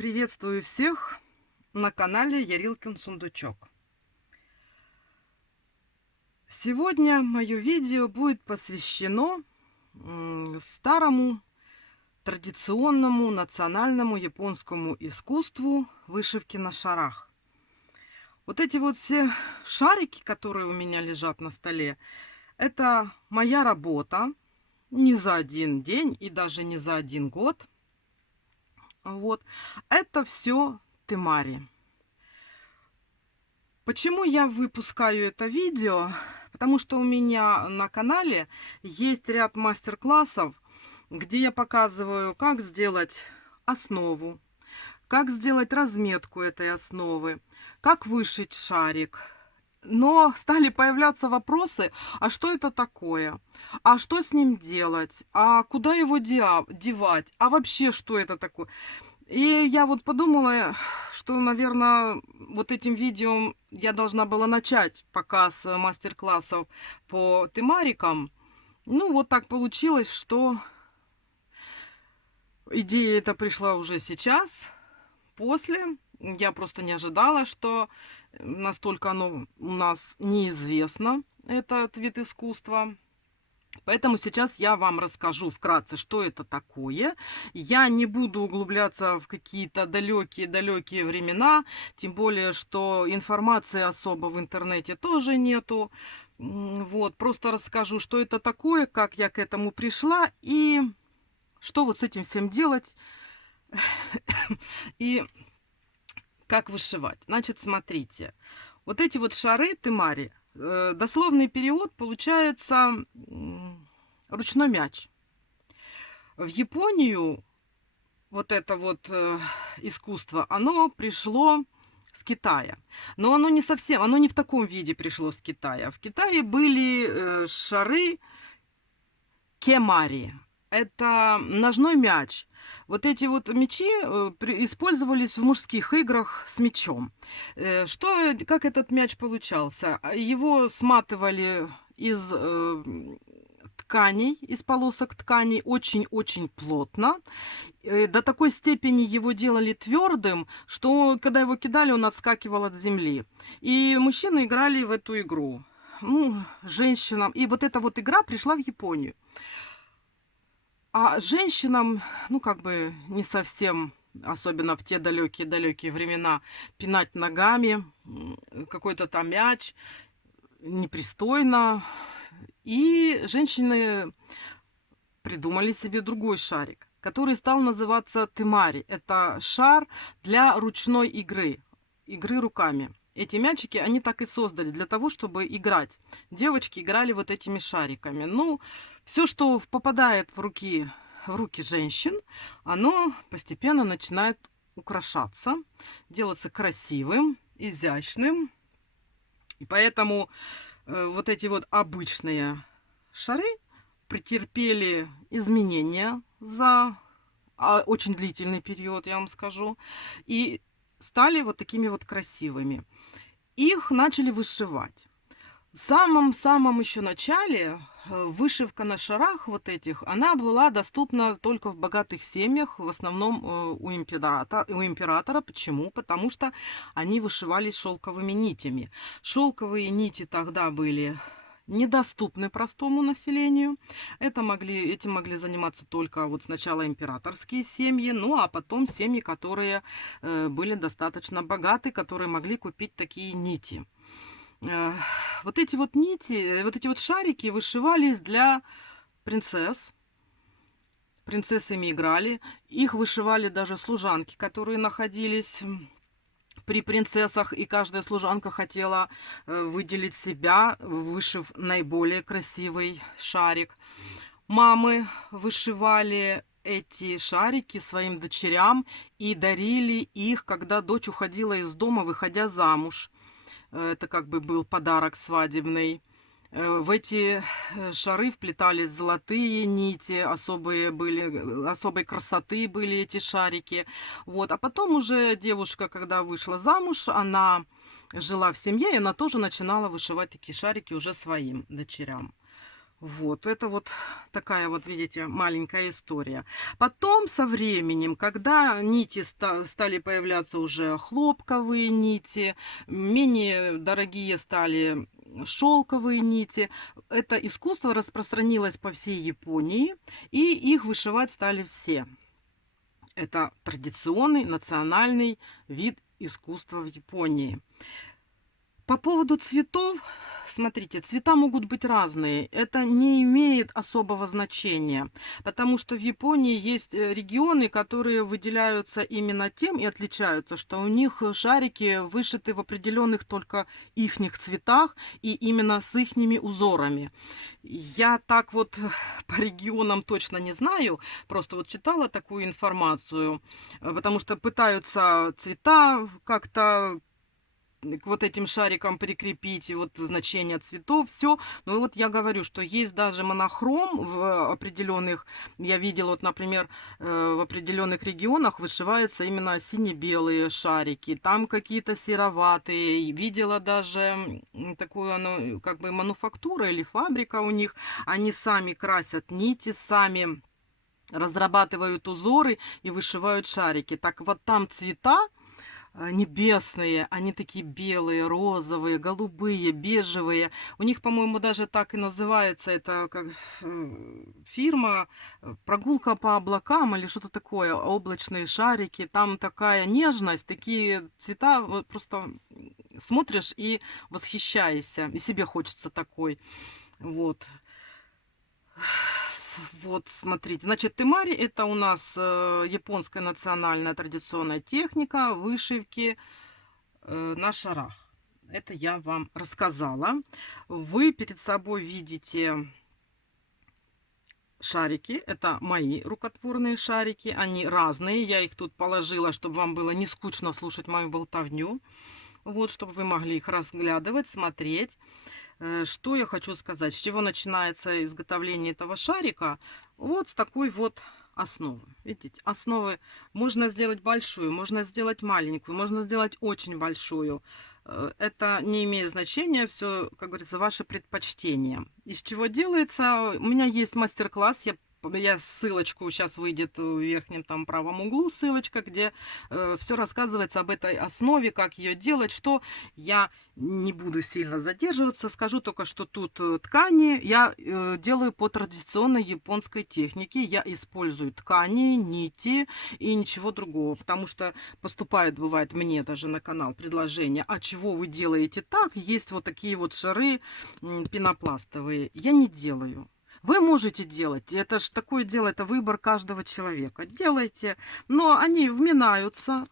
Приветствую всех на канале Ярилкин Сундучок. Сегодня мое видео будет посвящено старому традиционному национальному японскому искусству вышивки на шарах. Вот эти вот все шарики, которые у меня лежат на столе, это моя работа не за один день и даже не за один год. Вот. Это все темари. Почему я выпускаю это видео? Потому что у меня на канале есть ряд мастер-классов, где я показываю, как сделать основу, как сделать разметку этой основы, как вышить шарик. Но стали появляться вопросы, а что это такое? А что с ним делать? А куда его девать? А вообще, что это такое? И я вот подумала, что, наверное, вот этим видео я должна была начать показ мастер-классов по темарикам. Ну, вот так получилось, что идея эта пришла уже сейчас, после. Я просто не ожидала, что настолько оно у нас неизвестно, этот вид искусства. Поэтому сейчас я вам расскажу вкратце, что это такое. Я не буду углубляться в какие-то далекие-далекие времена, тем более, что информации особо в интернете тоже нету. Вот, просто расскажу, что это такое, как я к этому пришла и что вот с этим всем делать и как вышивать. Значит, смотрите, вот эти вот шары темари, дословный перевод получается ручной мяч. В Японию вот это вот искусство, оно пришло с Китая. Но оно не совсем, оно не в таком виде пришло с Китая. В Китае были шары кемари. Это ножной мяч. Вот эти вот мячи использовались в мужских играх с мячом. Как этот мяч получался? Его сматывали из тканей, из полосок тканей очень-очень плотно. До такой степени его делали твердым, что когда его кидали, он отскакивал от земли. И мужчины играли в эту игру. Ну, женщинам. И вот эта вот игра пришла в Японию. А женщинам, ну, как бы не совсем, особенно в те далекие-далекие времена, пинать ногами какой-то там мяч непристойно. И женщины придумали себе другой шарик, который стал называться темари. Это шар для ручной игры руками. Эти мячики, они так и создали для того, чтобы играть. Девочки играли вот этими шариками. Ну, все, что попадает в руки женщин, оно постепенно начинает украшаться, делаться красивым, изящным. И поэтому вот эти вот обычные шары претерпели изменения за очень длительный период, я вам скажу, и стали вот такими вот красивыми. Их начали вышивать. В самом-самом еще начале вышивка на шарах вот этих, она была доступна только в богатых семьях, в основном у императора. Почему? Потому что они вышивались шелковыми нитями. Шелковые нити тогда были недоступны простому населению. Этим могли заниматься только вот сначала императорские семьи, ну а потом семьи, которые были достаточно богаты, которые могли купить такие нити. Вот эти вот нити, вот эти вот шарики вышивались для принцесс. Принцессами играли. Их вышивали даже служанки, которые находились при принцессах, и каждая служанка хотела выделить себя, вышив наиболее красивый шарик. Мамы вышивали эти шарики своим дочерям и дарили их, когда дочь уходила из дома, выходя замуж. Это как бы был подарок свадебный. В эти шары вплетались золотые нити, особой красоты были эти шарики. Вот. А потом уже девушка, когда вышла замуж, она жила в семье, и она тоже начинала вышивать такие шарики уже своим дочерям. Вот, это вот такая вот, видите, маленькая история. Потом со временем, когда нити стали появляться уже хлопковые нити, менее дорогие стали шелковые нити, это искусство распространилось по всей Японии, и их вышивать стали все. Это традиционный национальный вид искусства в Японии. По поводу цветов, смотрите, цвета могут быть разные. Это не имеет особого значения, потому что в Японии есть регионы, которые выделяются именно тем и отличаются, что у них шарики вышиты в определенных только ихних цветах и именно с ихними узорами. Я так вот по регионам точно не знаю, просто вот читала такую информацию, потому что пытаются цвета как-то к вот этим шарикам прикрепить, и вот значение цветов, все. Но вот я говорю, что есть даже монохром в определенных, я видела, вот, например, в определенных регионах вышиваются именно сине-белые шарики, там какие-то сероватые, и видела даже такую, как бы мануфактура или фабрика у них, они сами красят нити, сами разрабатывают узоры и вышивают шарики. Так вот там цвета небесные, они такие белые, розовые, голубые, бежевые. У них, по-моему, даже так и называется это как фирма «Прогулка по облакам» или что-то такое, облачные шарики. Там такая нежность, такие цвета, вот просто смотришь и восхищаешься, и себе хочется такой. Вот. Вот, смотрите. Значит, темари — это у нас японская национальная традиционная техника вышивки на шарах. Это я вам рассказала. Вы перед собой видите шарики. Это мои рукотворные шарики. Они разные. Я их тут положила, чтобы вам было не скучно слушать мою болтовню. Вот, чтобы вы могли их разглядывать, смотреть. Что я хочу сказать? С чего начинается изготовление этого шарика? Вот с такой вот основы. Видите, основы можно сделать большую, можно сделать маленькую, можно сделать очень большую. Это не имеет значения, все, как говорится, ваше предпочтение. Из чего делается? У меня есть мастер-класс, я ссылочку, сейчас выйдет в верхнем там правом углу ссылочка, где все рассказывается об этой основе, как ее делать, что я не буду сильно задерживаться, скажу только, что тут ткани я делаю по традиционной японской технике, я использую ткани, нити и ничего другого, потому что поступает, бывает, мне даже на канал предложение, а чего вы делаете так, есть вот такие вот шары пенопластовые, я не делаю. Вы можете делать, это ж такое дело, это выбор каждого человека. Делайте, но они вминаются.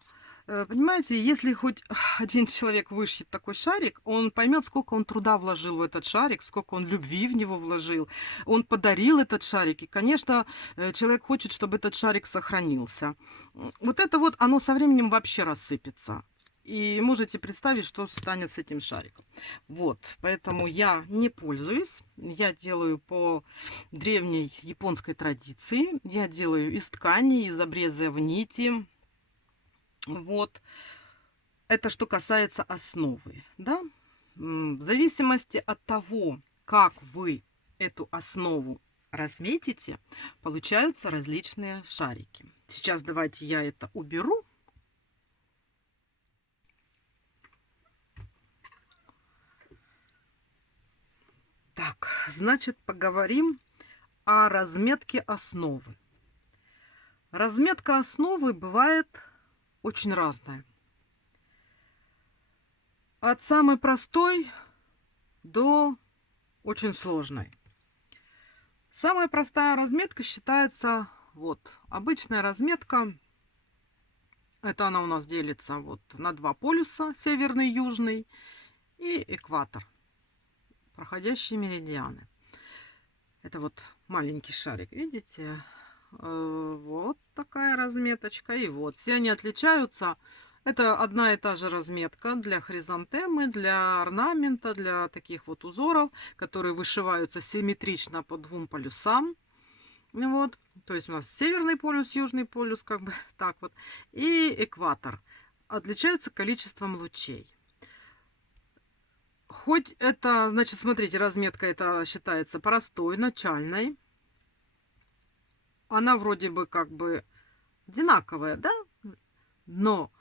Понимаете, если хоть один человек вышьет такой шарик, он поймет, сколько он труда вложил в этот шарик, сколько он любви в него вложил. Он подарил этот шарик, и, конечно, человек хочет, чтобы этот шарик сохранился. Вот это вот, оно со временем вообще рассыпется. И можете представить, что станет с этим шариком. Вот, поэтому я не пользуюсь. Я делаю по древней японской традиции. Я делаю из ткани, из обреза в нити. Вот. Это что касается основы. Да? В зависимости от того, как вы эту основу разметите, получаются различные шарики. Сейчас давайте я это уберу. Так, значит, поговорим о разметке основы. Разметка основы бывает очень разная. От самой простой до очень сложной. Самая простая разметка считается, вот, обычная разметка. Это она у нас делится вот на два полюса, северный и южный, и экватор, проходящие меридианы. Это вот маленький шарик, видите? Вот такая разметочка. И вот, все они отличаются. Это одна и та же разметка для хризантемы, для орнамента, для таких вот узоров, которые вышиваются симметрично по двум полюсам. Вот, то есть у нас северный полюс, южный полюс, как бы так вот, и экватор. Отличаются количеством лучей. Хоть это, значит, смотрите, разметка это считается простой, начальной. Она вроде бы как бы одинаковая, да? Но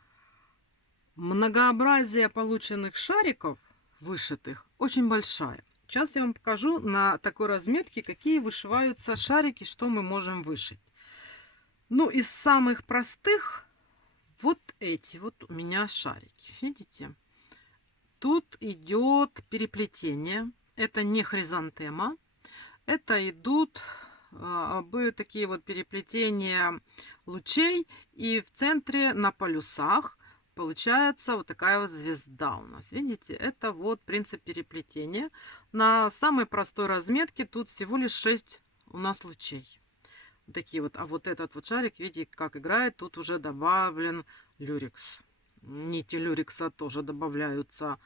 многообразие полученных шариков, вышитых, очень большая. Сейчас я вам покажу на такой разметке, какие вышиваются шарики, что мы можем вышить. Ну, из самых простых вот эти вот у меня шарики. Видите? Тут идет переплетение. Это не хризантема. Это идут такие вот переплетения лучей. И в центре на полюсах получается вот такая вот звезда у нас. Видите? Это вот принцип переплетения. На самой простой разметке тут всего лишь 6 у нас лучей. Такие вот. А вот этот вот шарик, видите, как играет. Тут уже добавлен люрекс. Нити люрекса тоже добавляются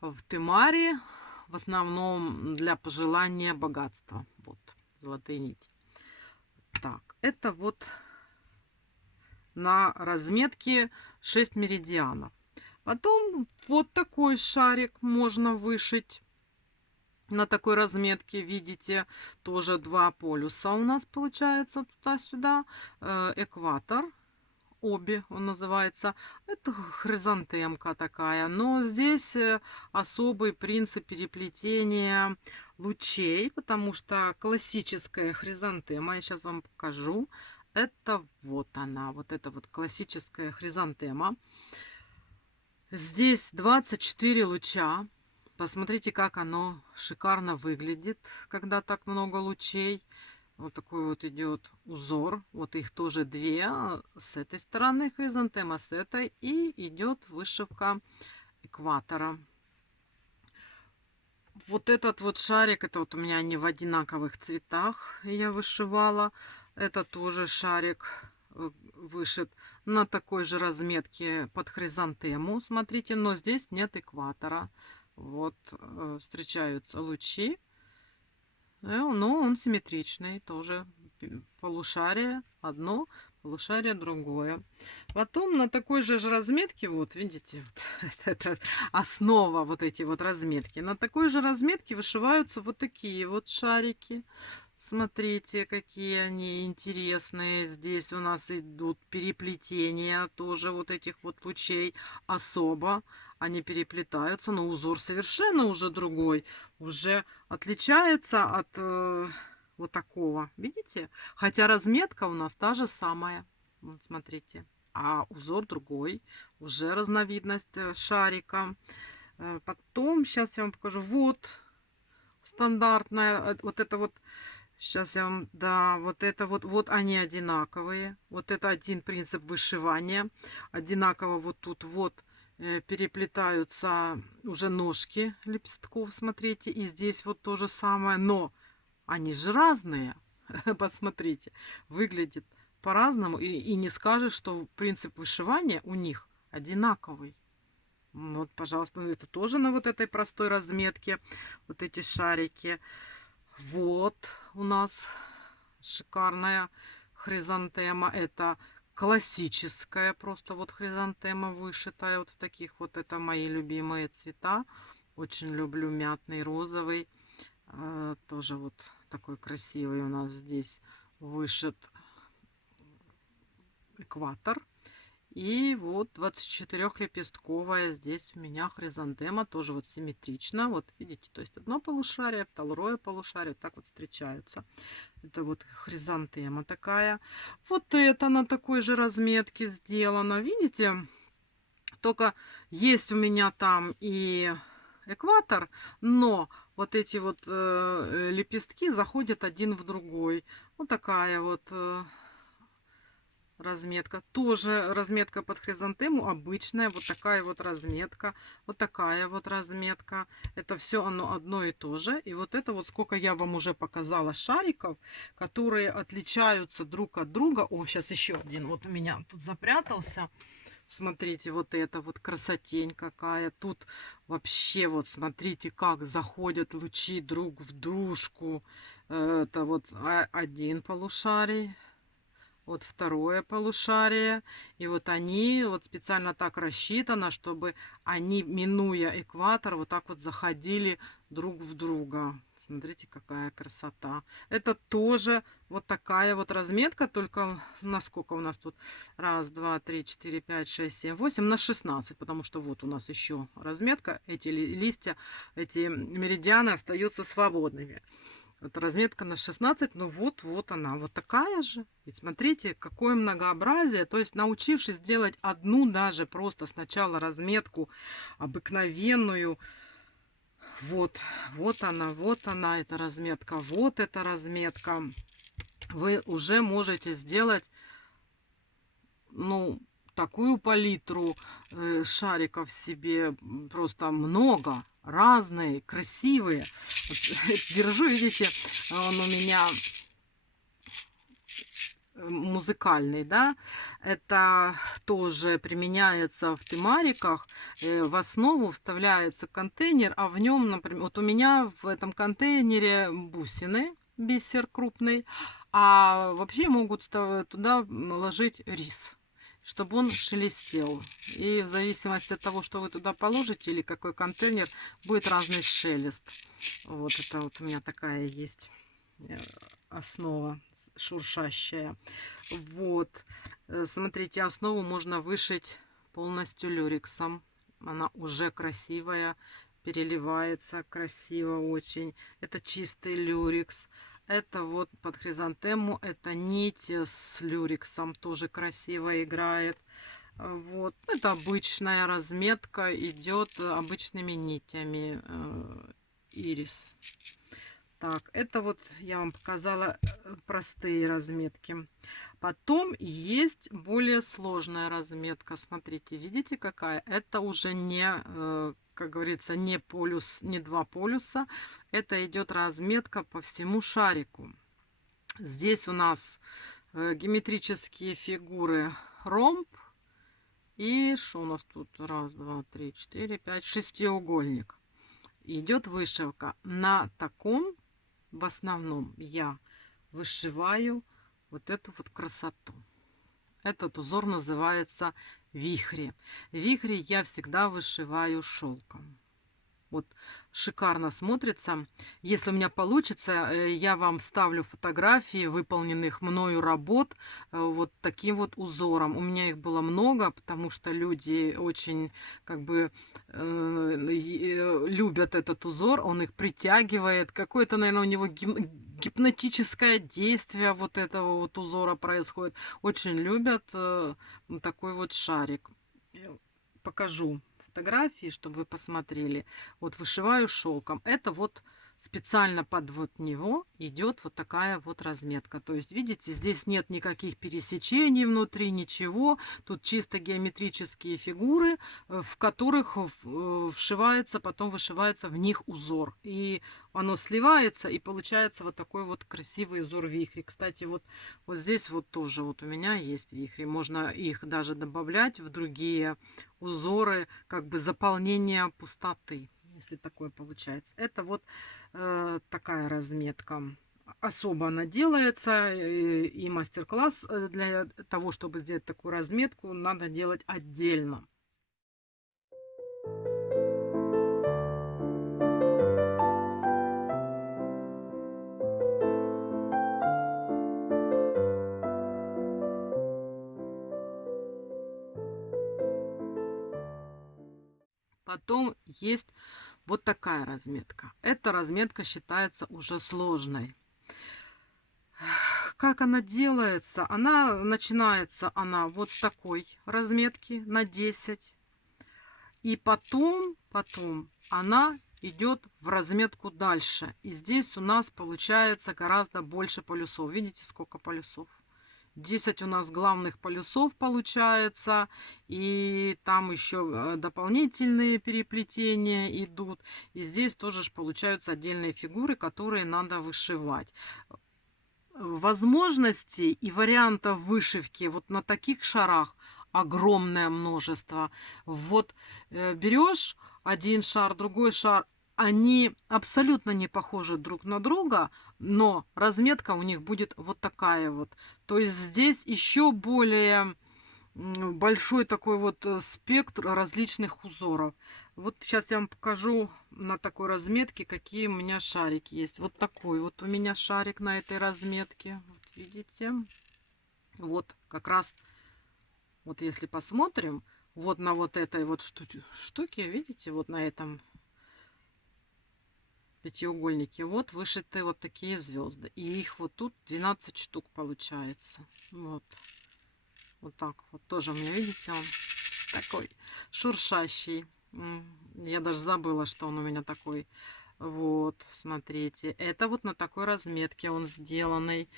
в темаре. В основном для пожелания богатства. Вот, золотые нити. Так, это вот на разметке 6 меридианов. Потом вот такой шарик можно вышить. На такой разметке, видите, тоже два полюса у нас получается туда-сюда. Экватор. Обе он называется. Это хризантемка такая. Но здесь особый принцип переплетения лучей, потому что классическая хризантема, я сейчас вам покажу, это вот она, вот эта вот классическая хризантема. Здесь 24 луча. Посмотрите, как оно шикарно выглядит, когда так много лучей. Вот такой вот идет узор. Вот их тоже две. С этой стороны хризантема, с этой. И идет вышивка экватора. Вот этот вот шарик, это вот у меня не в одинаковых цветах я вышивала. Это тоже шарик вышит на такой же разметке под хризантему. Смотрите, но здесь нет экватора. Вот встречаются лучи. Но он симметричный, тоже полушарие одно, полушарие другое. Потом на такой же разметке, вот видите, вот, это основа, вот эти вот разметки. На такой же разметке вышиваются вот такие вот шарики. Смотрите, какие они интересные. Здесь у нас идут переплетения тоже вот этих вот лучей особо. Они переплетаются, но узор совершенно уже другой. Уже отличается от вот такого. Видите? Хотя разметка у нас та же самая. Вот смотрите. А узор другой. Уже разновидность шарика. Потом, сейчас я вам покажу. Вот стандартная. Вот это вот. Сейчас я вам, да, вот это вот они одинаковые. Вот это один принцип вышивания. Одинаково вот тут вот переплетаются уже ножки лепестков, смотрите. И здесь вот то же самое, но они же разные. Посмотрите, выглядит по-разному. И не скажешь, что принцип вышивания у них одинаковый. Вот, пожалуйста, это тоже на вот этой простой разметке. Вот эти шарики. Вот у нас шикарная хризантема. Это классическая просто вот хризантема вышитая. Вот в таких вот, это мои любимые цвета. Очень люблю мятный, розовый. Тоже вот такой красивый у нас здесь вышит экватор. И вот 24-лепестковая здесь у меня хризантема, тоже вот симметрично. Вот видите, то есть одно полушарие, второе полушарие, так вот встречаются. Это вот хризантема такая. Вот это на такой же разметке сделано, видите? Только есть у меня там и экватор, но вот эти вот лепестки заходят один в другой. Вот такая вот разметка. Тоже разметка под хризантему обычная. Вот такая вот разметка. Вот такая вот разметка. Это все оно одно и то же. И вот это вот сколько я вам уже показала шариков, которые отличаются друг от друга. О, сейчас еще один вот у меня тут запрятался. Смотрите, вот это вот красотень какая. Тут вообще вот смотрите, как заходят лучи друг в дружку. Это вот один полушарий. вот второе полушарие. И вот они вот специально так рассчитано, чтобы они, минуя экватор, вот так вот заходили друг в друга. Смотрите, какая красота. Это тоже вот такая вот разметка, только на сколько у нас тут? Раз, два, три, четыре, пять, шесть, семь, восемь, на 16, потому что вот у нас еще разметка. Эти листья, эти меридианы остаются свободными. Вот разметка на 16, ну вот она, вот такая же. И смотрите, какое многообразие. То есть, научившись делать одну даже просто сначала разметку обыкновенную, вот она, эта разметка, вот эта разметка, вы уже можете сделать, ну, такую палитру шариков себе просто много, разные, красивые. Вот, держу, видите, он у меня музыкальный, да, это тоже применяется в темариках. В основу вставляется контейнер, а в нем, например, вот у меня в этом контейнере бусины, бисер крупный, а вообще могут туда ложить рис, чтобы он шелестел. И в зависимости от того, что вы туда положите или какой контейнер, будет разный шелест. Вот это вот у меня такая есть основа шуршащая. Вот. Смотрите, основу можно вышить полностью люрексом. Она уже красивая, переливается красиво очень. Это чистый люрекс. Это вот под хризантему, это нить с люрексом, тоже красиво играет. Вот. Это обычная разметка, идет обычными нитями ирис. Так, это вот я вам показала простые разметки. Потом есть более сложная разметка. Смотрите, видите какая? Это уже не, как говорится, не полюс, не два полюса. Это идет разметка по всему шарику. Здесь у нас геометрические фигуры ромб. И что у нас тут? Раз, два, три, четыре, пять, шестиугольник. Идет вышивка. На таком в основном я вышиваю вот эту вот красоту. Этот узор называется вихри. Вихри я всегда вышиваю шелком. Вот шикарно смотрится. Если у меня получится, я вам ставлю фотографии выполненных мною работ вот таким вот узором. У меня их было много, потому что люди очень как бы любят этот узор, он их притягивает. Какое-то, наверное, у него гипнотическое действие вот этого вот узора происходит. Очень любят такой вот шарик. Покажу фотографии, чтобы вы посмотрели. Вот вышиваю шелком. Это вот специально под вот него идет вот такая вот разметка. То есть, видите, здесь нет никаких пересечений внутри, ничего. Тут чисто геометрические фигуры, в которых вшивается, потом вышивается в них узор. И оно сливается, и получается вот такой вот красивый узор вихри. Кстати, вот здесь вот тоже вот у меня есть вихри. Можно их даже добавлять в другие узоры, как бы заполнение пустоты, если такое получается. Это вот такая разметка. Особо она делается, и мастер-класс для того, чтобы сделать такую разметку, надо делать отдельно. Потом есть вот такая разметка. Эта разметка считается уже сложной. Как она делается? Она начинается вот с такой разметки на 10. И потом она идет в разметку дальше. И здесь у нас получается гораздо больше полюсов. Видите, сколько полюсов? 10 у нас главных полюсов получается, и там еще дополнительные переплетения идут. И здесь тоже получаются отдельные фигуры, которые надо вышивать. Возможностей и вариантов вышивки вот на таких шарах огромное множество. Вот берешь один шар, другой шар, они абсолютно не похожи друг на друга, но разметка у них будет вот такая вот. То есть здесь еще более большой такой вот спектр различных узоров. Вот сейчас я вам покажу на такой разметке, какие у меня шарики есть. Вот такой вот у меня шарик на этой разметке. Вот видите? Вот как раз, вот если посмотрим, вот на вот этой вот штуке, видите, вот на этом пятиугольнике, вот вышиты вот такие звезды. И их вот тут 12 штук получается. Вот. Вот так вот. Тоже у меня, видите, он такой шуршащий. Я даже забыла, что он у меня такой. Вот, смотрите. Это вот на такой разметке он сделанный.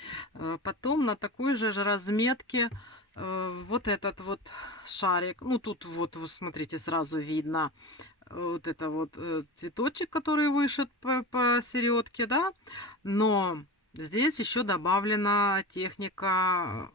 Потом на такой же разметке вот этот вот шарик. Ну, тут вот, вы смотрите, сразу видно вот это вот цветочек, который вышит по середке, да. Но здесь еще добавлена техника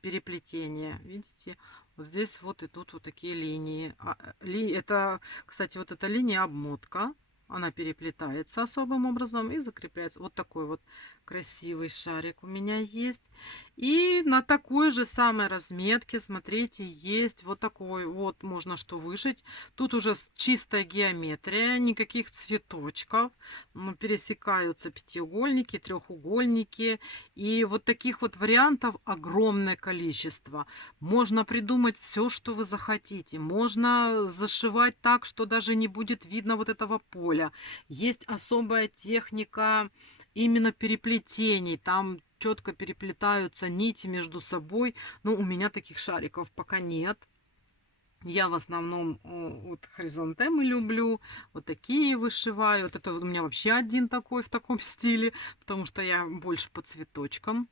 переплетения. Видите? Вот здесь вот идут вот такие линии. Это, кстати, вот эта линия обмотка. Она переплетается особым образом и закрепляется. Вот такой вот красивый шарик у меня есть. И на такой же самой разметке, смотрите, есть вот такой вот, можно что вышить. Тут уже чистая геометрия, никаких цветочков. Пересекаются пятиугольники, трехугольники. И вот таких вот вариантов огромное количество. Можно придумать все, что вы захотите. Можно зашивать так, что даже не будет видно вот этого поля. Есть особая техника именно переплетений. Там четко переплетаются нити между собой. Но у меня таких шариков пока нет. Я в основном вот хризантемы люблю, вот такие вышиваю. Вот это у меня вообще один такой в таком стиле, потому что я больше по цветочкам.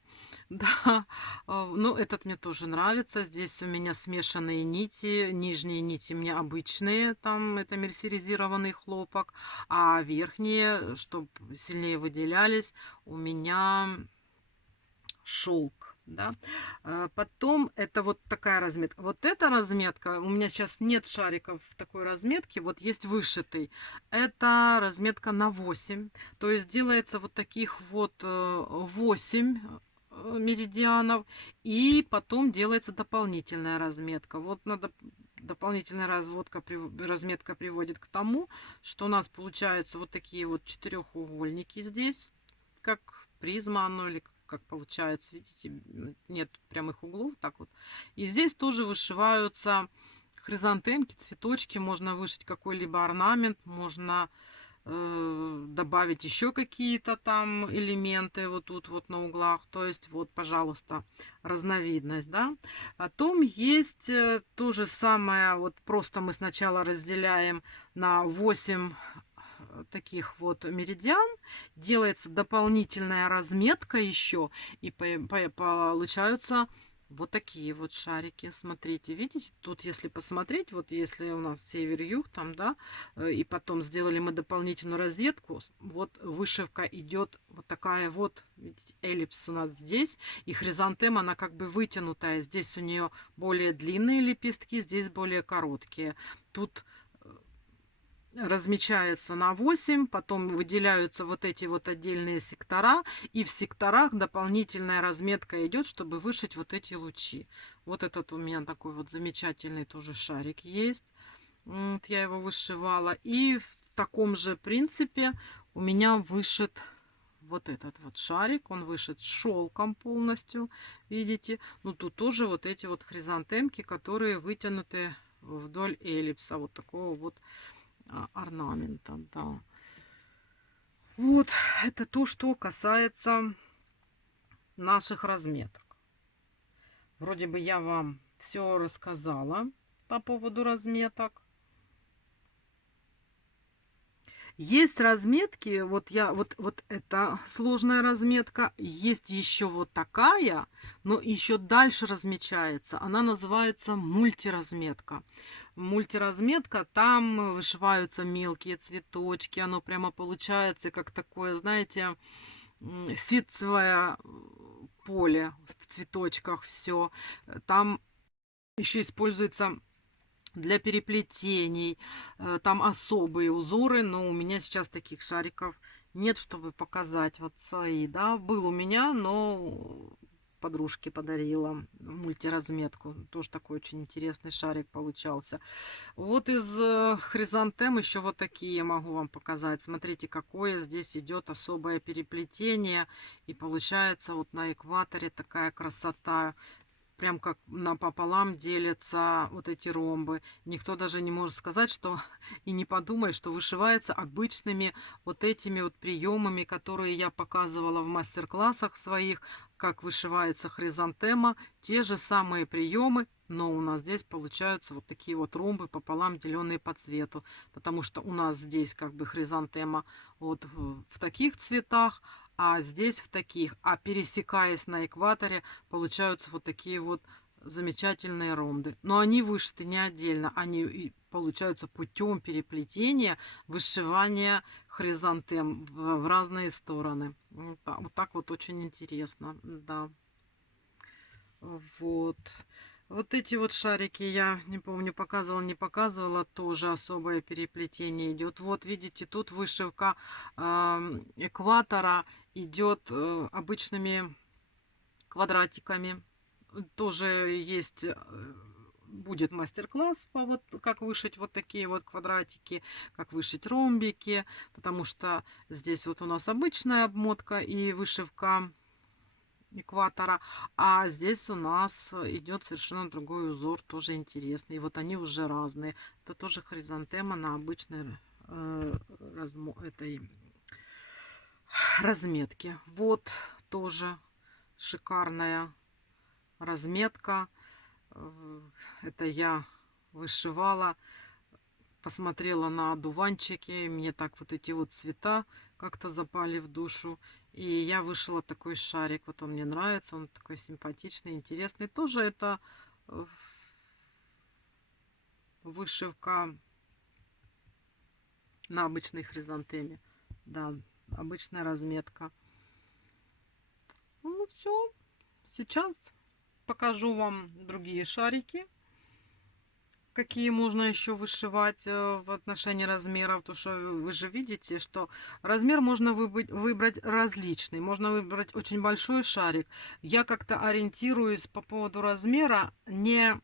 Да, но этот мне тоже нравится. Здесь у меня смешанные нити. Нижние нити у меня обычные, там это мерсеризированный хлопок, а верхние, чтобы сильнее выделялись, у меня шелк. Да. Потом это вот такая разметка. Вот эта разметка, у меня сейчас нет шариков в такой разметке, вот есть вышитый. Это разметка на 8. То есть делается вот таких вот 8 меридианов. И потом делается дополнительная разметка. Вот надо дополнительная разметка приводит к тому, что у нас получаются вот такие вот четырехугольники здесь, как призма, оно или как получается, видите, нет прямых углов, так вот. И здесь тоже вышиваются хризантемки, цветочки, можно вышить какой-либо орнамент, можно добавить еще какие-то там элементы вот тут вот на углах. То есть вот, пожалуйста, разновидность, да. Потом есть то же самое, вот просто мы сначала разделяем на 8 таких вот меридиан, делается дополнительная разметка еще, и получаются вот такие вот шарики. Смотрите, видите, тут если посмотреть, вот если у нас север-юг там, да, и потом сделали мы дополнительную разметку, вот вышивка идет вот такая вот, видите, эллипс у нас здесь, и хризантема, она как бы вытянутая, здесь у нее более длинные лепестки, здесь более короткие. Тут размечается на 8, потом выделяются вот эти вот отдельные сектора, и в секторах дополнительная разметка идет, чтобы вышить вот эти лучи. Вот этот у меня такой вот замечательный тоже шарик есть. Вот я его вышивала. И в таком же принципе у меня вышит вот этот вот шарик. Он вышит шелком полностью, видите. Ну тут тоже вот эти вот хризантемки, которые вытянуты вдоль эллипса. Вот такого вот орнамента, да. Вот это то, что касается наших разметок. Вроде бы я вам все рассказала по поводу разметок. Есть разметки, вот эта сложная разметка, есть еще вот такая, но еще дальше размечается. Она называется мультиразметка. Мультиразметка, там вышиваются мелкие цветочки, оно прямо получается как такое, знаете, ситцевое поле в цветочках, все. Там еще используется для переплетений. Там особые узоры, но у меня сейчас таких шариков нет, чтобы показать вот свои, да. Был у меня, но подружке подарила мультиразметку. Тоже такой очень интересный шарик получался. Вот из хризантем еще вот такие могу вам показать. Смотрите, какое здесь идет особое переплетение. И получается вот на экваторе такая красота. Прям как напополам делятся вот эти ромбы. Никто даже не может сказать, что и не подумает, что вышивается обычными вот этими вот приемами, которые я показывала в мастер-классах своих, как вышивается хризантема. Те же самые приемы, но у нас здесь получаются вот такие вот ромбы пополам деленные по цвету. Потому что у нас здесь как бы хризантема вот в таких цветах, а здесь в таких. А пересекаясь на экваторе, получаются вот такие вот замечательные ромбы. Но они вышиты не отдельно, они получаются путем переплетения, вышивания хризантем в разные стороны. Вот так вот очень интересно, да. Вот. Вот эти вот шарики, я не помню, показывала, не показывала, тоже особое переплетение идет. Вот видите, тут вышивка экватора идет обычными квадратиками. Тоже есть, будет мастер-класс по вот как вышить вот такие вот квадратики, как вышить ромбики, потому что здесь вот у нас обычная обмотка и вышивка экватора, а здесь у нас идет совершенно другой узор, тоже интересный. И вот они уже разные. Это тоже хризантема на обычной этой разметке. Вот тоже шикарная разметка. Это я вышивала, посмотрела на одуванчики, мне так вот эти вот цвета как-то запали в душу. И я вышила такой шарик, вот он мне нравится, он такой симпатичный, интересный. Тоже это вышивка на обычной хризантеме. Да, обычная разметка. Ну все, сейчас покажу вам другие шарики, какие можно еще вышивать в отношении размеров. Потому что вы же видите, что размер можно выбрать различный. Можно выбрать очень большой шарик. Я как-то ориентируюсь по поводу размера не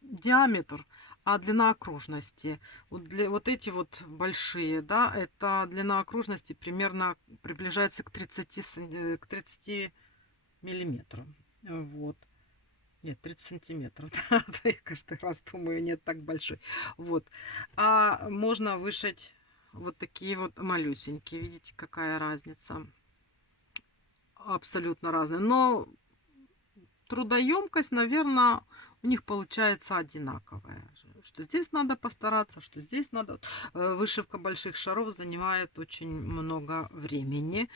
диаметр, а длина окружности. Вот эти вот большие, да, это длина окружности примерно приближается к 30 миллиметрам. Вот. Нет, 30 сантиметров. Да, я каждый раз думаю, нет, так большой. Вот. А можно вышить вот такие вот малюсенькие. Видите, какая разница? Абсолютно разная. Но трудоемкость, наверное, у них получается одинаковая. Что здесь надо постараться, что здесь надо. Вышивка больших шаров занимает очень много времени.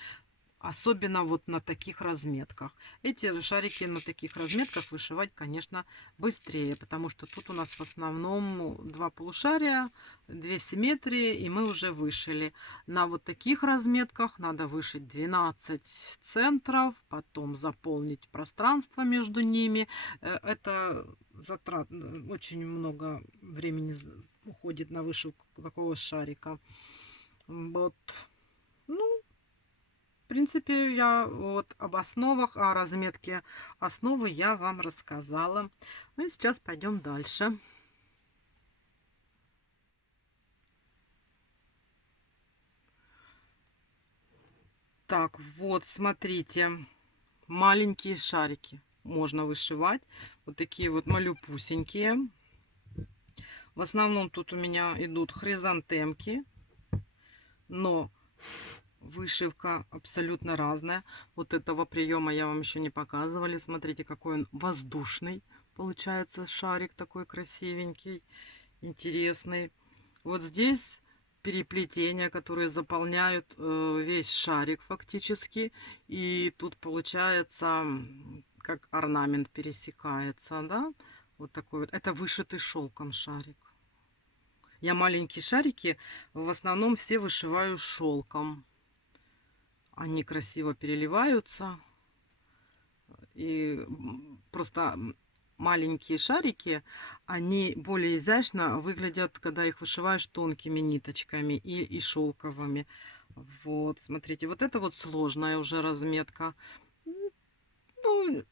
Особенно вот на таких разметках. Эти шарики на таких разметках вышивать, конечно, быстрее, потому что тут у нас в основном два полушария, две симметрии, и мы уже вышили. На вот таких разметках надо вышить 12 центров, потом заполнить пространство между ними. Это затрат, очень много времени уходит на вышивку такого шарика. Вот. Ну, в принципе, я вот об основах, о разметке основы я вам рассказала. Ну и сейчас пойдем дальше. Так, вот, смотрите, маленькие шарики можно вышивать. Вот такие вот малюпусенькие. В основном тут у меня идут хризантемки, но вышивка абсолютно разная. Вот этого приема я вам еще не показывала. Смотрите, какой он воздушный. Получается шарик такой красивенький, интересный. Вот здесь переплетения, которые заполняют весь шарик фактически. И тут получается, как орнамент пересекается, да? Вот такой вот. Это вышитый шелком шарик. Я маленькие шарики в основном все вышиваю шелком. Они красиво переливаются. И просто маленькие шарики, они более изящно выглядят, когда их вышиваешь тонкими ниточками и шелковыми. Вот, смотрите, вот это вот сложная уже разметка. Ну,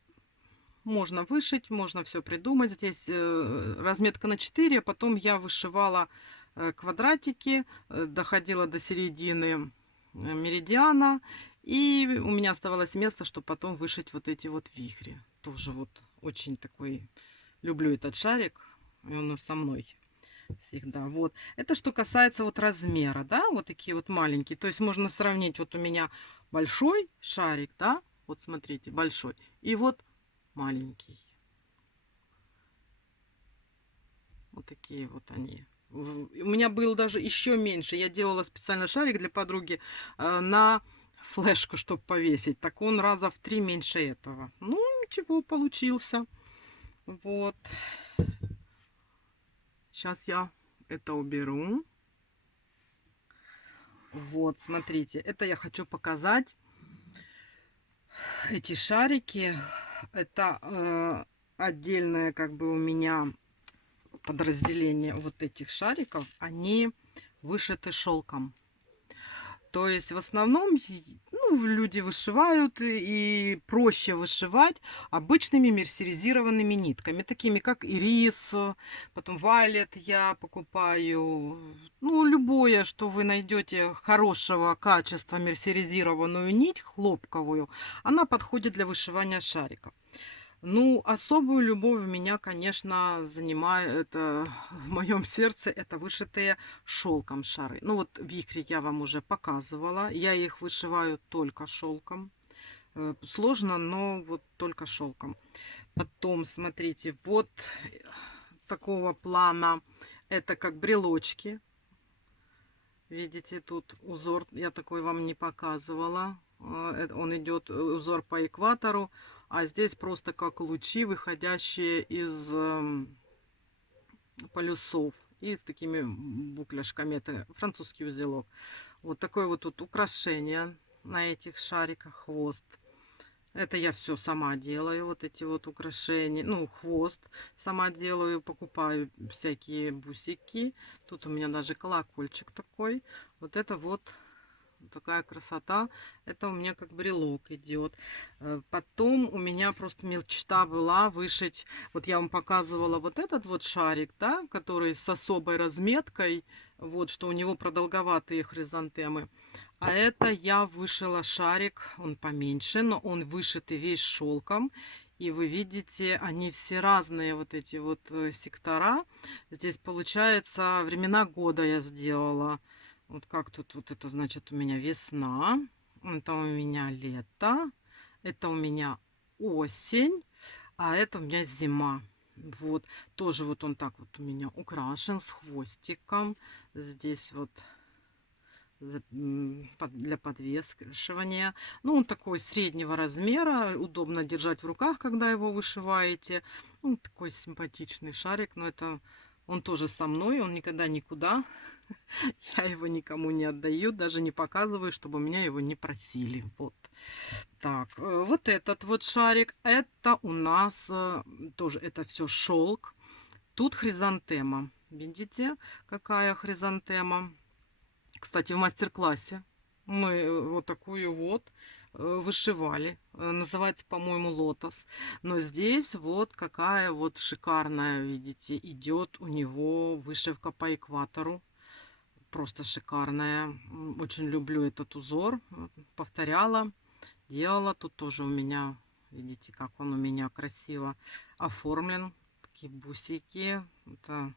можно вышить, можно все придумать. Здесь разметка на 4, потом я вышивала квадратики, доходила до середины меридиана, и у меня оставалось место, чтобы потом вышить вот эти вот вихри. Тоже вот очень такой, люблю этот шарик, и он со мной всегда. Вот. Это что касается вот размера, да, вот такие вот маленькие. То есть можно сравнить, вот у меня большой шарик, да, вот смотрите, большой, и вот маленький. Вот такие вот они. У меня был даже еще меньше. Я делала специально шарик для подруги на флешку, чтобы повесить. Так он раза в 3 меньше этого. Ну, ничего, получился. Вот. Сейчас я это уберу. Вот, смотрите. Это я хочу показать. Эти шарики. Это отдельное как бы у меня подразделение вот этих шариков. Они вышиты шелком. То есть в основном ну, люди вышивают и проще вышивать обычными мерсеризированными нитками, такими как ирис, потом вайлет я покупаю. Ну, любое, что вы найдете хорошего качества мерсеризированную нить, хлопковую, она подходит для вышивания шариков. Ну, особую любовь у меня, конечно, занимает это в моем сердце, это вышитые шелком шары. Ну вот вихри я вам уже показывала. Я их вышиваю только шелком. Сложно, но вот только шелком. Потом, смотрите, вот такого плана. Это как брелочки. Видите, тут узор я такой вам не показывала. Он идет узор по экватору. А здесь просто как лучи, выходящие из полюсов. И с такими букляшками. Это французский узелок. Вот такое вот тут украшение на этих шариках. Хвост. Это я все сама делаю. Вот эти вот украшения. Ну, хвост сама делаю. Покупаю всякие бусики. Тут у меня даже колокольчик такой. Вот это вот такая красота. Это у меня как брелок идет. Потом у меня просто мечта была вышить. Вот я вам показывала вот этот вот шарик, да, который с особой разметкой. Вот, что у него продолговатые хризантемы. А это я вышила шарик, он поменьше, но он вышитый весь шелком. И вы видите, они все разные, вот эти вот сектора. Здесь получается времена года я сделала. Вот как тут, вот это значит у меня весна, это у меня лето, это у меня осень, а это у меня зима. Вот, тоже вот он так вот у меня украшен с хвостиком. Здесь вот для подвешивания. Ну, он такой среднего размера, удобно держать в руках, когда его вышиваете. Ну, такой симпатичный шарик, но это он тоже со мной, он никогда никуда. Я его никому не отдаю, даже не показываю, чтобы у меня его не просили. Вот. Так, вот этот вот шарик, это у нас тоже, это все шелк. Тут хризантема. Видите, какая хризантема? Кстати, в мастер-классе мы вот такую вот вышивали. Называется, по-моему, лотос. Но здесь вот какая вот шикарная, видите, идет у него вышивка по экватору. Просто шикарная. Очень люблю этот узор. Повторяла, делала. Тут тоже у меня, видите, как он у меня красиво оформлен. Такие бусики. Это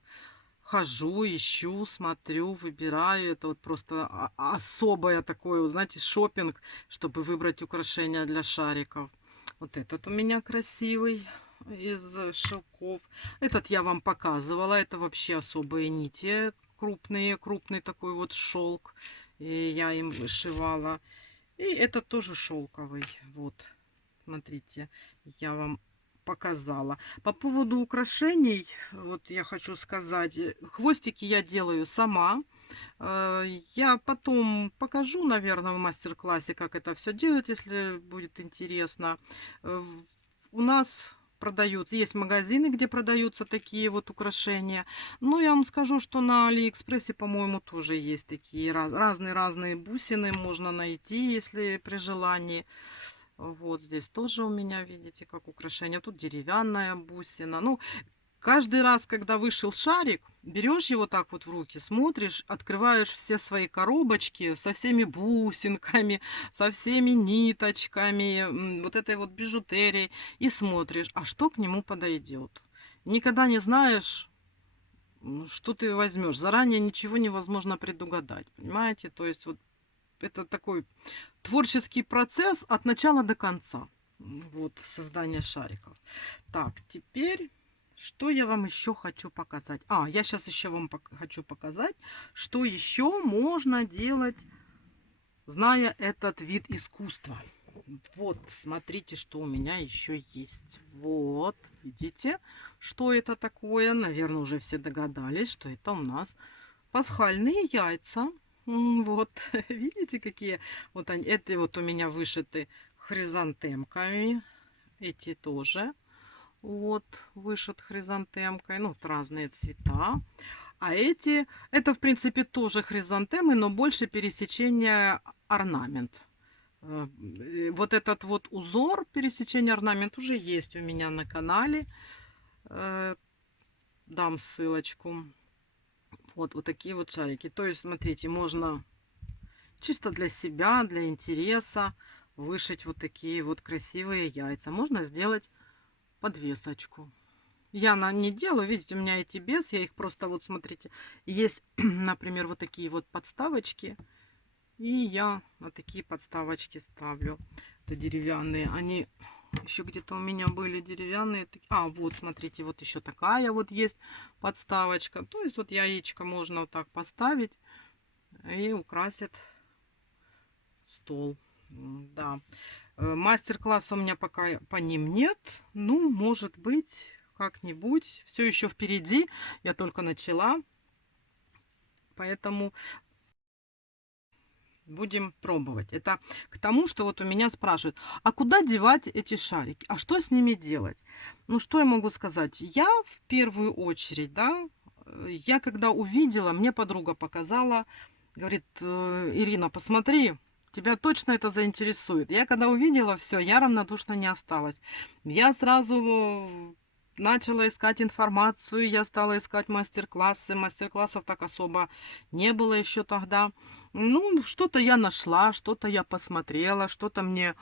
хожу, ищу, смотрю, выбираю. Это вот просто особое такое, знаете, шопинг, чтобы выбрать украшения для шариков. Вот этот у меня красивый из шелков. Этот я вам показывала. Это вообще особые нити. Крупный такой вот шелк. И я им вышивала. И это тоже шелковый. Вот, смотрите, я вам показала. По поводу украшений, вот я хочу сказать, хвостики я делаю сама. Я потом покажу, наверное, в мастер-классе, как это все делать, если будет интересно. У нас продаются. Есть магазины, где продаются такие вот украшения. Ну, я вам скажу, что на Алиэкспрессе, по-моему, тоже есть такие разные-разные бусины можно найти, если при желании. Вот здесь тоже у меня, видите, как украшение. Тут деревянная бусина. Ну, каждый раз, когда вышел шарик, берешь его так вот в руки, смотришь, открываешь все свои коробочки со всеми бусинками, со всеми ниточками, вот этой вот бижутерией, и смотришь, а что к нему подойдет. Никогда не знаешь, что ты возьмешь. Заранее ничего невозможно предугадать, понимаете? То есть вот это такой творческий процесс от начала до конца. Вот создание шариков. Так, теперь что я вам еще хочу показать? Я сейчас еще вам хочу показать, что еще можно делать, зная этот вид искусства. Вот, смотрите, что у меня еще есть. Вот, видите, что это такое? Наверное, уже все догадались, что это у нас пасхальные яйца. Вот, видите, какие? Вот они, это вот у меня вышиты хризантемками. Эти тоже. Вот, вышит хризантемкой. Ну, вот разные цвета. А эти, это, в принципе, тоже хризантемы, но больше пересечения орнамент. Вот этот вот узор пересечения орнамент уже есть у меня на канале. Дам ссылочку. Вот такие вот шарики. То есть, смотрите, можно чисто для себя, для интереса вышить вот такие вот красивые яйца. Можно сделать подвесочку. Я не делаю, видите, у меня эти без, я их просто вот, смотрите, есть, например, вот такие вот подставочки. И я на такие подставочки ставлю. Это деревянные. Они еще где-то у меня были деревянные. Вот, смотрите, вот еще такая вот есть подставочка. То есть вот яичко можно вот так поставить и украсит стол. Да. Мастер-класса у меня пока по ним нет. Ну, может быть, как-нибудь. Все еще впереди. Я только начала. Поэтому будем пробовать. Это к тому, что вот у меня спрашивают, а куда девать эти шарики? А что с ними делать? Ну, что я могу сказать? Я в первую очередь, да, я когда увидела, мне подруга показала, говорит, Ирина, посмотри, тебя точно это заинтересует. Я когда увидела все, я равнодушно не осталась. Я сразу начала искать информацию, я стала искать мастер-классы. Мастер-классов так особо не было еще тогда. Ну, что-то я нашла, что-то я посмотрела, что-то мне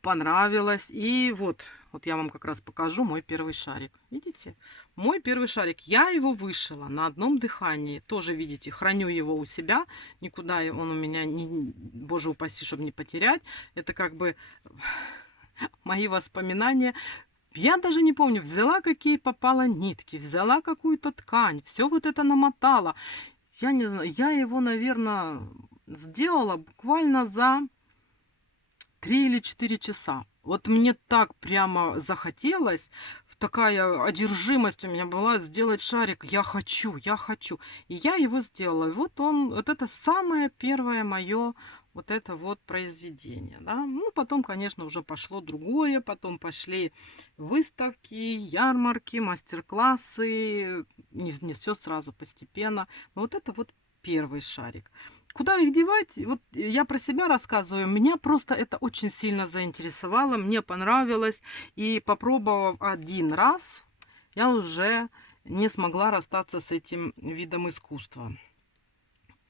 понравилось. И вот я вам как раз покажу мой первый шарик. Видите? Мой первый шарик. Я его вышила на одном дыхании. Тоже, видите, храню его у себя. Никуда он у меня, боже упаси, чтобы не потерять. Это как бы мои воспоминания. Я даже не помню, взяла какие попало нитки, взяла какую-то ткань, все вот это намотала. Я не знаю, я его, наверное, сделала буквально за 3 или 4 часа. Вот мне так прямо захотелось, такая одержимость у меня была сделать шарик. Я хочу, я хочу. И я его сделала. И вот это самое первое мое вот это вот произведение. Да? Ну, потом, конечно, уже пошло другое. Потом пошли выставки, ярмарки, мастер-классы. Не все сразу, постепенно. Но вот это вот первый шарик. Куда их девать? Вот я про себя рассказываю. Меня просто это очень сильно заинтересовало. Мне понравилось. И попробовав один раз, я уже не смогла расстаться с этим видом искусства.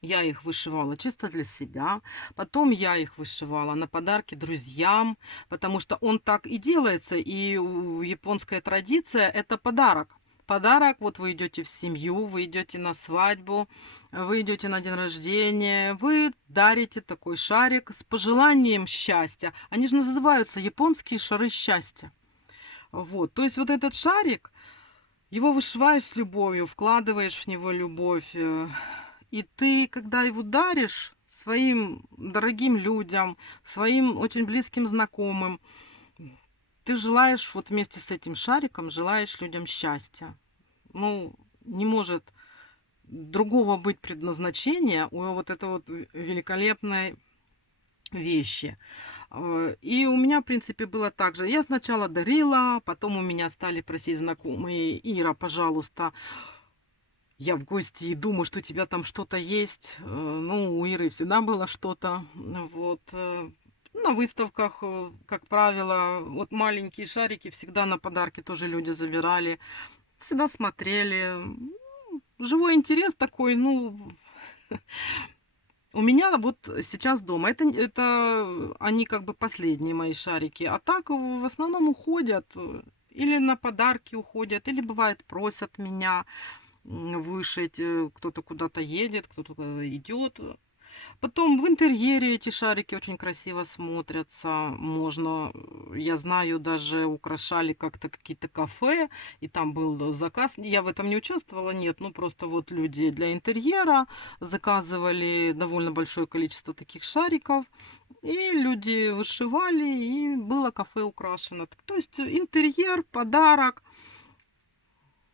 Я их вышивала чисто для себя. Потом я их вышивала на подарки друзьям. Потому что он так и делается. И японская традиция – это подарок. Подарок, вот вы идете в семью, вы идете на свадьбу, вы идете на день рождения, вы дарите такой шарик с пожеланием счастья. Они же называются японские шары счастья. Вот, то есть вот этот шарик, его вышиваешь с любовью, вкладываешь в него любовь. И ты, когда его даришь своим дорогим людям, своим очень близким знакомым, ты желаешь вот вместе с этим шариком, желаешь людям счастья. Ну, не может другого быть предназначения у вот этой вот великолепной вещи. И у меня, в принципе, было так же. Я сначала дарила, потом у меня стали просить знакомые: Ира, пожалуйста, я в гости иду, может, у тебя там что-то есть. Ну, у Иры всегда было что-то. Вот. На выставках, как правило, вот маленькие шарики всегда на подарки тоже люди забирали. Всегда смотрели. Живой интерес такой, ну, у меня вот сейчас дома. Это они как бы последние мои шарики. А так в основном уходят. Или на подарки уходят, или бывает просят меня вышить. Кто-то куда-то едет, кто-то куда-то идет. Потом в интерьере эти шарики очень красиво смотрятся. Можно, я знаю, даже украшали как-то какие-то кафе, и там был заказ. Я в этом не участвовала, нет, ну просто вот люди для интерьера заказывали довольно большое количество таких шариков, и люди вышивали, и было кафе украшено. То есть интерьер, подарок.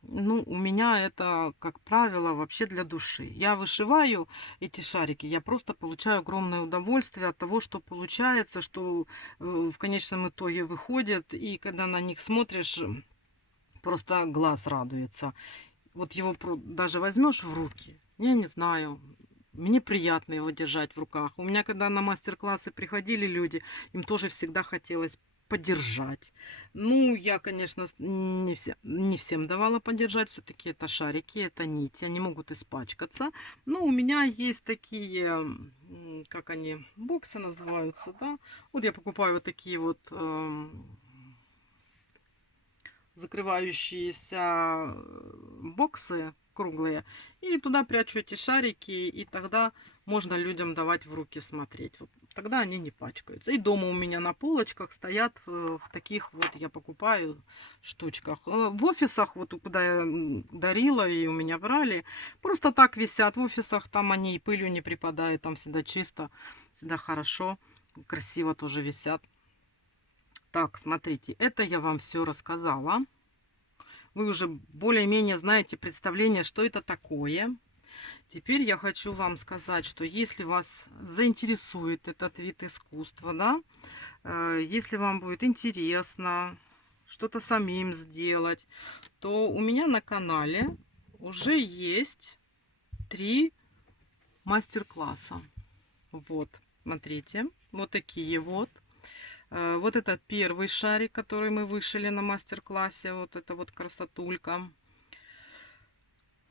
Ну, у меня это, как правило, вообще для души. Я вышиваю эти шарики, я просто получаю огромное удовольствие от того, что получается, что в конечном итоге выходит, и когда на них смотришь, просто глаз радуется. Вот его даже возьмешь в руки, я не знаю, мне приятно его держать в руках. У меня, когда на мастер-классы приходили люди, им тоже всегда хотелось подержать. Ну, я, конечно, не всем давала подержать. Все-таки это шарики, это нити, они могут испачкаться. Но у меня есть такие, как они, боксы называются, да. Вот я покупаю вот такие вот закрывающиеся боксы круглые, и туда прячу эти шарики, и тогда можно людям давать в руки смотреть. Вот тогда они не пачкаются. И дома у меня на полочках стоят в таких вот, я покупаю штучках. В офисах, вот куда я дарила и у меня брали, просто так висят в офисах, там они и пылью не припадают, там всегда чисто, всегда хорошо, красиво тоже висят. Так, смотрите, это я вам все рассказала. Вы уже более-менее знаете представление, что это такое. Теперь я хочу вам сказать, что если вас заинтересует этот вид искусства, да, если вам будет интересно что-то самим сделать, то у меня на канале уже есть 3 мастер-класса. Вот, смотрите, вот такие вот. Вот это первый шарик, который мы вышили на мастер-классе. Вот это вот красотулька.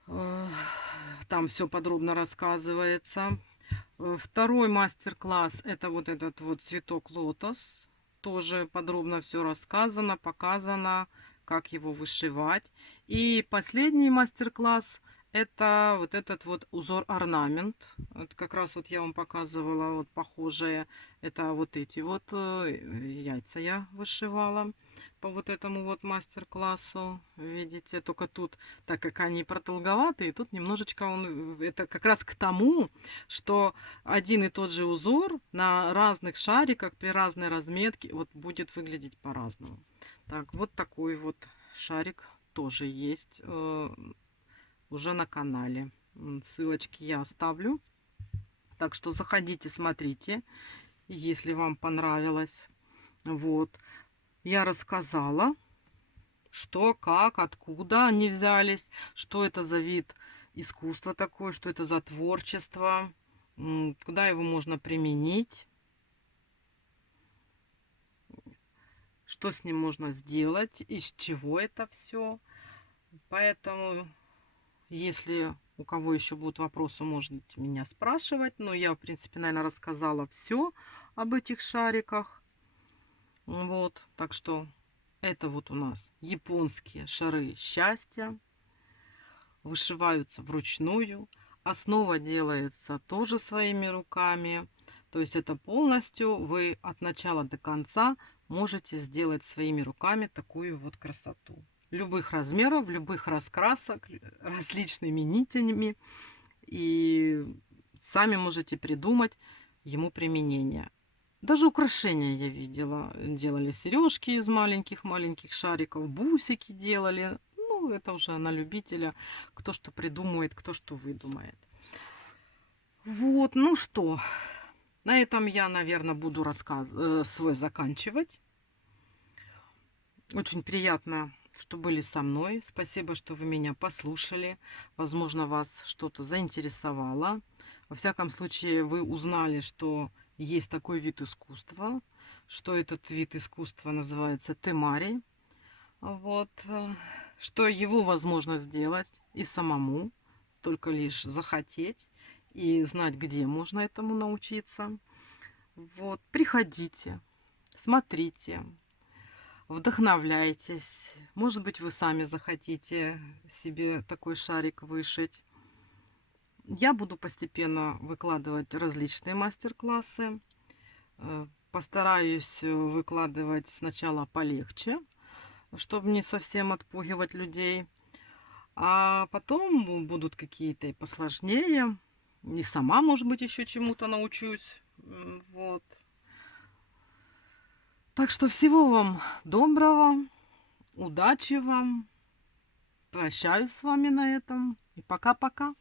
Там все подробно рассказывается. Второй мастер-класс — это вот этот вот цветок лотос. Тоже подробно все рассказано, показано, как его вышивать. И последний мастер-класс — это вот этот вот узор орнамент. Это как раз вот я вам показывала, вот похожие. Это вот эти вот яйца я вышивала по вот этому вот мастер-классу. Видите, только тут, так как они продолговатые, тут немножечко он, это как раз к тому, что один и тот же узор на разных шариках при разной разметке вот будет выглядеть по-разному. Так, вот такой вот шарик тоже есть уже на канале. Ссылочки я оставлю. Так что заходите, смотрите, если вам понравилось. Вот. Я рассказала, что, как, откуда они взялись, что это за вид искусства такое, что это за творчество, куда его можно применить, что с ним можно сделать, из чего это все. Поэтому, если у кого еще будут вопросы, можете меня спрашивать. Но я, в принципе, наверное, рассказала все об этих шариках. Вот, так что это вот у нас японские шары счастья. Вышиваются вручную. Основа делается тоже своими руками. То есть это полностью вы от начала до конца можете сделать своими руками такую вот красоту. Любых размеров, любых раскрасок, различными нитями. И сами можете придумать ему применение. Даже украшения я видела. Делали сережки из маленьких-маленьких шариков, бусики делали. Ну, это уже на любителя. Кто что придумает, кто что выдумает. Вот, ну что, На этом я, наверное, буду рассказ свой заканчивать. Очень приятно, что были со мной. Спасибо, что вы меня послушали. Возможно, вас что-то заинтересовало. Во всяком случае, вы узнали, что есть такой вид искусства, что этот вид искусства называется темари. Вот, что его возможно сделать и самому, только лишь захотеть и знать, где можно этому научиться. Вот, приходите, смотрите, вдохновляйтесь. Может быть, вы сами захотите себе такой шарик вышить. Я буду постепенно выкладывать различные мастер-классы. Постараюсь выкладывать сначала полегче, чтобы не совсем отпугивать людей. А потом будут какие-то и посложнее. И сама, может быть, еще чему-то научусь. Вот. Так что всего вам доброго, удачи вам. Прощаюсь с вами на этом. И пока-пока.